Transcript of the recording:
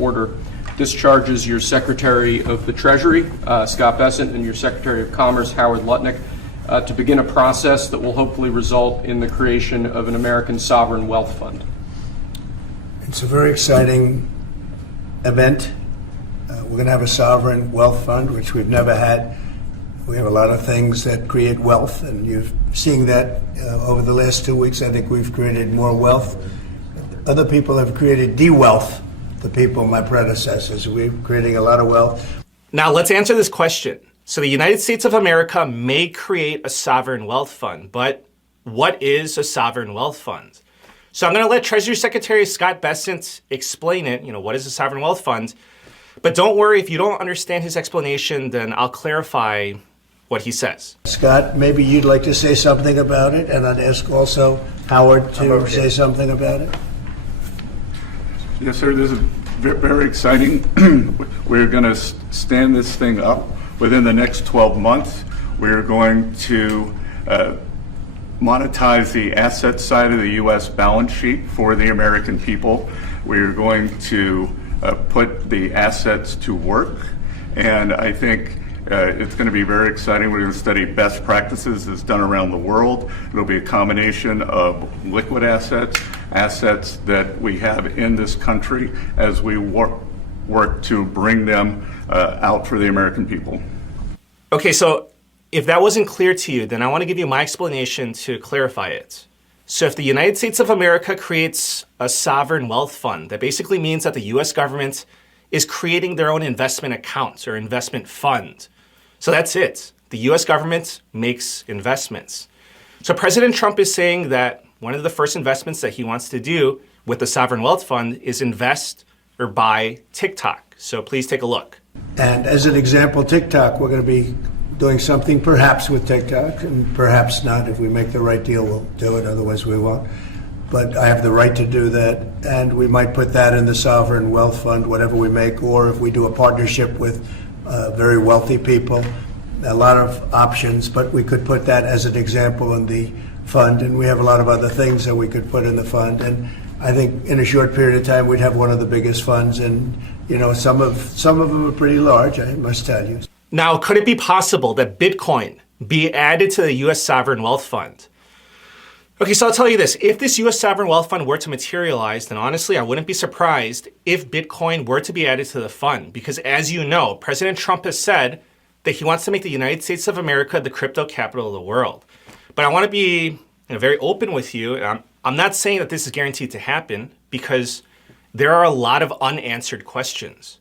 order discharges your Secretary of the Treasury, Scott Bessent, and your Secretary of Commerce, Howard Lutnick, to begin a process that will hopefully result in the creation of an American sovereign wealth fund. It's a very exciting event. We're going to have a sovereign wealth fund, which we've never had. We have a lot of things that create wealth, and you're seeing that over the last 2 weeks. I think we've created more wealth. Other people have created de-wealth. The people, my predecessors, we're creating a lot of wealth. Now let's answer this question. So the United States of America may create a sovereign wealth fund, but what is a sovereign wealth fund? So I'm going to let Treasury Secretary Scott Bessent explain it. What is a sovereign wealth fund? But don't worry, if you don't understand his explanation, then I'll clarify what he says. Scott, maybe you'd like to say something about it, and I'd ask also Howard to say something about it. Yes, sir. This is very exciting. We're going to stand this thing up within the next 12 months. We're going to monetize the asset side of the U.S. balance sheet for the American people. We're going to put the assets to work, and I think it's going to be very exciting. We're going to study best practices that's done around the world. It'll be a combination of liquid assets, assets that we have in this country as we work to bring them out for the American people. Okay, so if that wasn't clear to you, then I want to give you my explanation to clarify it. So if the United States of America creates a sovereign wealth fund, that basically means that the US government is creating their own investment accounts or investment fund. So that's it. The US government makes investments. So President Trump is saying that one of the first investments that he wants to do with the sovereign wealth fund is invest or buy TikTok. So please take a look. And as an example, TikTok, we're going to be doing something perhaps with TikTok, and perhaps not. If we make the right deal, we'll do it. Otherwise, we won't. But I have the right to do that, and we might put that in the sovereign wealth fund, whatever we make, or if we do a partnership with very wealthy people, a lot of options, but we could put that as an example in the fund, and we have a lot of other things that we could put in the fund. And I think in a short period of time, we'd have one of the biggest funds, and some of them are pretty large, I must tell you. Now, could it be possible that Bitcoin be added to the US sovereign wealth fund? Okay, so I'll tell you this. If this US sovereign wealth fund were to materialize, then honestly, I wouldn't be surprised if Bitcoin were to be added to the fund. Because as you know, President Trump has said that he wants to make the United States of America the crypto capital of the world. But I want to be very open with you. I'm not saying that this is guaranteed to happen because there are a lot of unanswered questions.